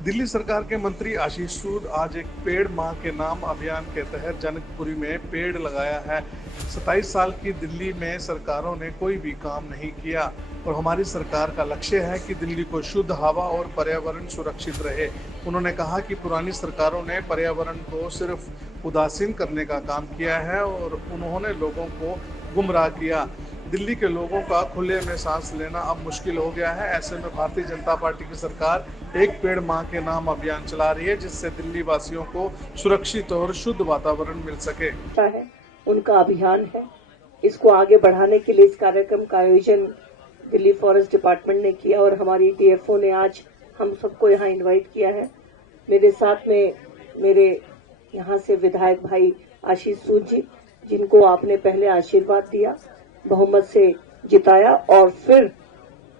दिल्ली सरकार के मंत्री आशीष सूद आज एक पेड़ माह के नाम अभियान के तहत जनकपुरी में पेड़ लगाया है। 27 साल की दिल्ली में सरकारों ने कोई भी काम नहीं किया और हमारी सरकार का लक्ष्य है कि दिल्ली को शुद्ध हवा और पर्यावरण सुरक्षित रहे। उन्होंने कहा कि पुरानी सरकारों ने पर्यावरण को सिर्फ उदासीन करने का काम किया है और उन्होंने लोगों को गुमराह किया। दिल्ली के लोगों का खुले में सांस लेना अब मुश्किल हो गया है। ऐसे में भारतीय जनता पार्टी की सरकार एक पेड़ माह के नाम अभियान चला रही है, जिससे दिल्ली वासियों को सुरक्षित और शुद्ध वातावरण मिल सके। है उनका अभियान है। इसको आगे बढ़ाने के लिए इस कार्यक्रम का आयोजन दिल्ली फॉरेस्ट डिपार्टमेंट ने किया और हमारी डीएफओ ने आज हम सबको यहाँ इनवाइट किया है। मेरे साथ में मेरे यहाँ से विधायक भाई आशीष सूद जी, जिनको आपने पहले आशीर्वाद दिया, बहुमत से जिताया और फिर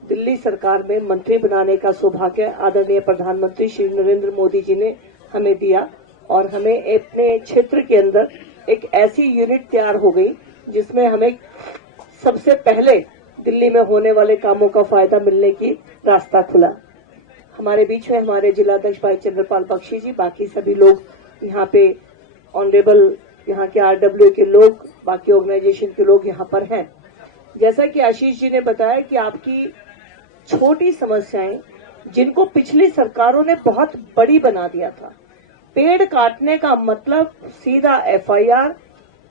दिल्ली सरकार में मंत्री बनाने का सौभाग्य आदरणीय प्रधानमंत्री श्री नरेंद्र मोदी जी ने हमें दिया और हमें अपने क्षेत्र के अंदर एक ऐसी यूनिट तैयार हो गई जिसमें हमें सबसे पहले दिल्ली में होने वाले कामों का फायदा मिलने की रास्ता खुला। हमारे बीच में हमारे जिलाध्यक्ष भाई चंद्रपाल बख्शी जी, बाकी सभी लोग यहाँ पे ऑनरेबल यहाँ के आरडब्ल्यू के लोग, बाकी ऑर्गेनाइजेशन के लोग यहाँ पर हैं। जैसा कि आशीष जी ने बताया कि आपकी छोटी समस्याएं जिनको पिछली सरकारों ने बहुत बड़ी बना दिया था, पेड़ काटने का मतलब सीधा एफआईआर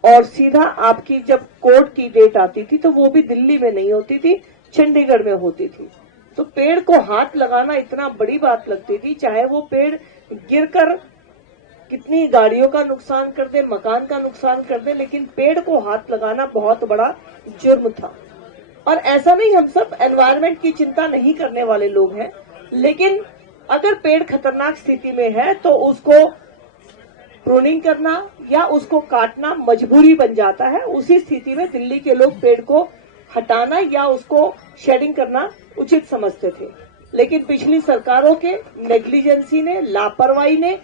और सीधा आपकी जब कोर्ट की डेट आती थी तो वो भी दिल्ली में नहीं होती थी, चंडीगढ़ में होती थी। तो पेड़ को हाथ लगाना इतना बड़ी बात लगती थी, चाहे वो पेड़ गिरकर कितनी गाड़ियों का नुकसान कर दे, मकान का नुकसान कर दे, लेकिन पेड़ को हाथ लगाना बहुत बड़ा जुर्म था। और ऐसा नहीं, हम सब एनवायरनमेंट की चिंता नहीं करने वाले लोग हैं, लेकिन अगर पेड़ खतरनाक स्थिति में है तो उसको प्रूनिंग करना या उसको काटना मजबूरी बन जाता है। उसी स्थिति में दिल्ली के लोग पेड़ को हटाना या उसको शेडिंग करना उचित समझते थे, लेकिन पिछली सरकारों के नेग्लिजेंसी ने, लापरवाही ने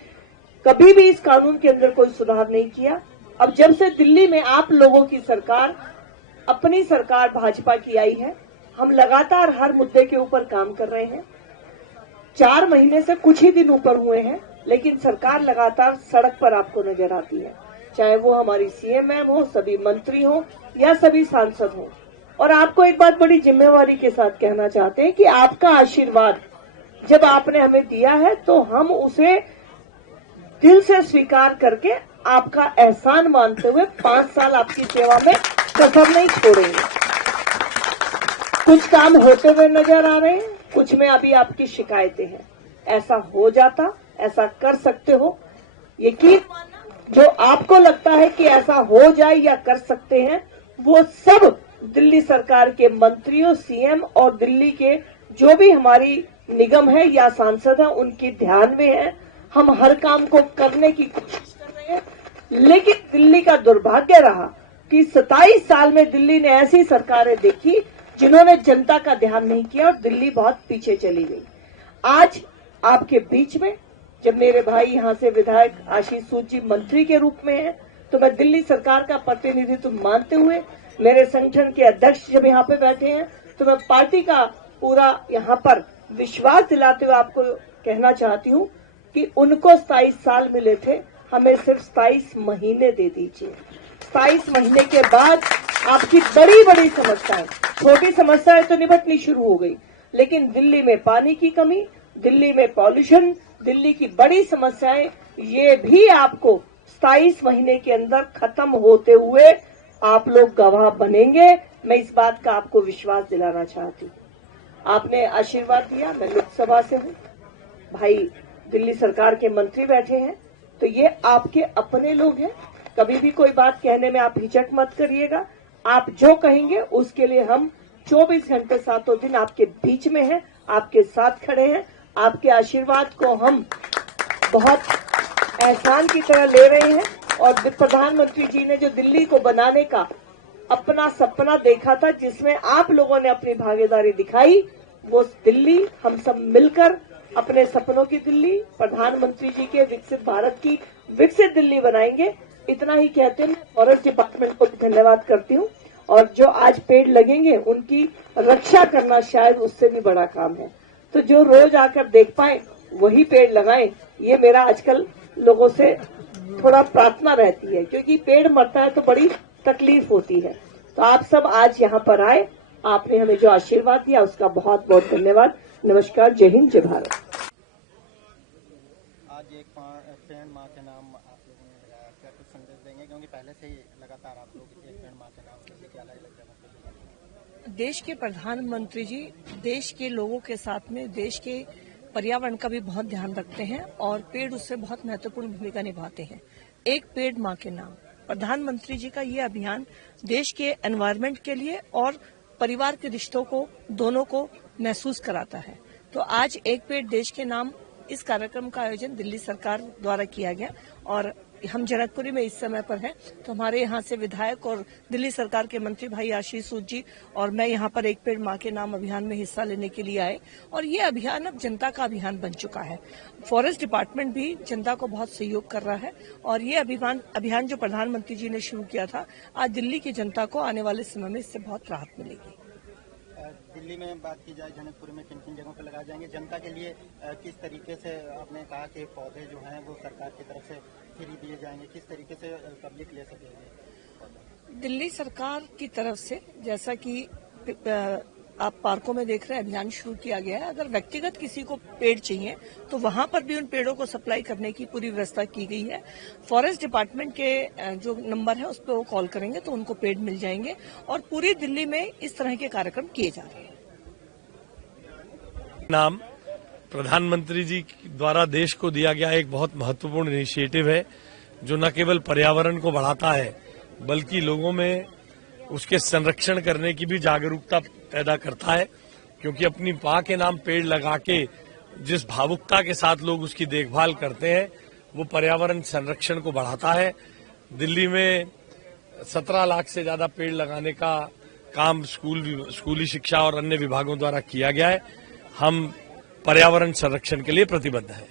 कभी भी इस कानून के अंदर कोई सुधार नहीं किया। अब जब से दिल्ली में आप लोगों की सरकार, अपनी सरकार भाजपा की आई है, हम लगातार हर मुद्दे के ऊपर काम कर रहे हैं। 4 महीने से कुछ ही दिन ऊपर हुए हैं, लेकिन सरकार लगातार सड़क पर आपको नजर आती है, चाहे वो हमारी सीएम मैम हो, सभी मंत्री हो या सभी सांसद हो। और आपको एक बात बड़ी जिम्मेवारी के साथ कहना चाहते हैं कि आपका आशीर्वाद जब आपने हमें दिया है तो हम उसे दिल से स्वीकार करके आपका एहसान मानते हुए 5 साल आपकी सेवा में कसर नहीं छोड़ेंगे। कुछ काम होते हुए नजर आ रहे हैं, कुछ में अभी आपकी शिकायतें हैं। ऐसा हो जाता, ऐसा कर सकते हो, यकीन जो आपको लगता है कि ऐसा हो जाए या कर सकते हैं, वो सब दिल्ली सरकार के मंत्रियों, सीएम और दिल्ली के जो भी हमारी निगम है या सांसद है उनके ध्यान में है। हम हर काम को करने की कोशिश कर रहे हैं, लेकिन दिल्ली का दुर्भाग्य रहा कि 27 साल में दिल्ली ने ऐसी सरकारें देखी जिन्होंने जनता का ध्यान नहीं किया और दिल्ली बहुत पीछे चली गई। आज आपके बीच में जब मेरे भाई यहाँ से विधायक आशीष सूद जी मंत्री के रूप में हैं, तो मैं दिल्ली सरकार का प्रतिनिधित्व मानते हुए, मेरे संगठन के अध्यक्ष जब यहाँ पे बैठे हैं, तो मैं पार्टी का पूरा यहाँ पर विश्वास दिलाते हुए आपको कहना चाहती हूँ कि उनको 27 साल मिले थे, हमें सिर्फ 27 महीने दे दीजिए। 27 महीने के बाद आपकी बड़ी बड़ी समस्याएं, छोटी समस्याएं तो निपटनी शुरू हो गई, लेकिन दिल्ली में पानी की कमी, दिल्ली में पॉल्यूशन, दिल्ली की बड़ी समस्याएं, ये भी आपको 27 महीने के अंदर खत्म होते हुए आप लोग गवाह बनेंगे। मैं इस बात का आपको विश्वास दिलाना चाहती हूँ। आपने आशीर्वाद दिया, मैं लोकसभा से हूँ, भाई दिल्ली सरकार के मंत्री बैठे हैं, तो ये आपके अपने लोग हैं। कभी भी कोई बात कहने में आप हिचक मत करिएगा। आप जो कहेंगे उसके लिए हम 24 घंटे 7 दिन आपके बीच में हैं, आपके साथ खड़े हैं। आपके आशीर्वाद को हम बहुत एहसान की तरह ले रहे हैं और प्रधानमंत्री जी ने जो दिल्ली को बनाने का अपना सपना देखा था, जिसमें आप लोगों ने अपनी भागीदारी दिखाई, वो दिल्ली हम सब मिलकर अपने सपनों की दिल्ली, प्रधानमंत्री जी के विकसित भारत की विकसित दिल्ली बनाएंगे। इतना ही कहते हैं, फॉरेस्ट डिपार्टमेंट को धन्यवाद करती हूँ और जो आज पेड़ लगेंगे उनकी रक्षा करना शायद उससे भी बड़ा काम है। तो जो रोज आकर देख पाए वही पेड़ लगाएं, ये मेरा आजकल लोगों से थोड़ा प्रार्थना रहती है, क्योंकि पेड़ मरता है तो बड़ी तकलीफ होती है। तो आप सब आज यहाँ पर आए, आपने हमें जो आशीर्वाद दिया उसका बहुत बहुत धन्यवाद। नमस्कार, जय हिंद, जय भारत। आज एक पेड़ माँ के नाम आप लोगों ने लगाया, क्या कुछ संदेश देंगे? क्योंकि पहले से ही लगातार आप लोग एक पेड़ माँ के नाम से लेके अलग अलग जगह पे देश के प्रधानमंत्री जी देश के लोगों के साथ में देश के पर्यावरण का भी बहुत ध्यान रखते हैं और पेड़ उससे बहुत महत्वपूर्ण भूमिका निभाते हैं। एक पेड़ माँ के नाम, प्रधानमंत्री जी का ये अभियान देश के एनवायरनमेंट के लिए और परिवार के रिश्तों को दोनों को महसूस कराता है। तो आज एक पेड़ देश के नाम इस कार्यक्रम का आयोजन दिल्ली सरकार द्वारा किया गया और हम जनकपुरी में इस समय पर हैं, तो हमारे यहाँ से विधायक और दिल्ली सरकार के मंत्री भाई आशीष सूद जी और मैं यहाँ पर एक पेड़ माँ के नाम अभियान में हिस्सा लेने के लिए आए और ये अभियान अब जनता का अभियान बन चुका है। फॉरेस्ट डिपार्टमेंट भी जनता को बहुत सहयोग कर रहा है और ये अभियान जो प्रधानमंत्री जी ने शुरू किया था, आज दिल्ली की जनता को आने वाले समय में इससे बहुत राहत मिलेगी। दिल्ली में बात की जाए, जनकपुर में किन किन जगहों पर लगाए जाएंगे? जनता के लिए किस तरीके से आपने कहा कि पौधे जो हैं वो सरकार की तरफ से फ्री दिए जाएंगे, किस तरीके से पब्लिक ले सकेंगे? दिल्ली सरकार की तरफ से जैसा कि आप पार्कों में देख रहे हैं अभियान शुरू किया गया है, अगर व्यक्तिगत किसी को पेड़ चाहिए तो वहां पर भी उन पेड़ों को सप्लाई करने की पूरी व्यवस्था की गई है। फॉरेस्ट डिपार्टमेंट के जो नंबर है उस पर वो कॉल करेंगे तो उनको पेड़ मिल जाएंगे और पूरी दिल्ली में इस तरह के कार्यक्रम किए जा रहे हैं। नाम प्रधानमंत्री जी द्वारा देश को दिया गया एक बहुत महत्वपूर्ण इनिशिएटिव है, जो न केवल पर्यावरण को बढ़ाता है बल्कि लोगों में उसके संरक्षण करने की भी जागरूकता पैदा करता है। क्योंकि अपनी मां के नाम पेड़ लगा के जिस भावुकता के साथ लोग उसकी देखभाल करते हैं वो पर्यावरण संरक्षण को बढ़ाता है। दिल्ली में 17 लाख से ज्यादा पेड़ लगाने का काम स्कूली शिक्षा और अन्य विभागों द्वारा किया गया है। हम पर्यावरण संरक्षण के लिए प्रतिबद्ध हैं।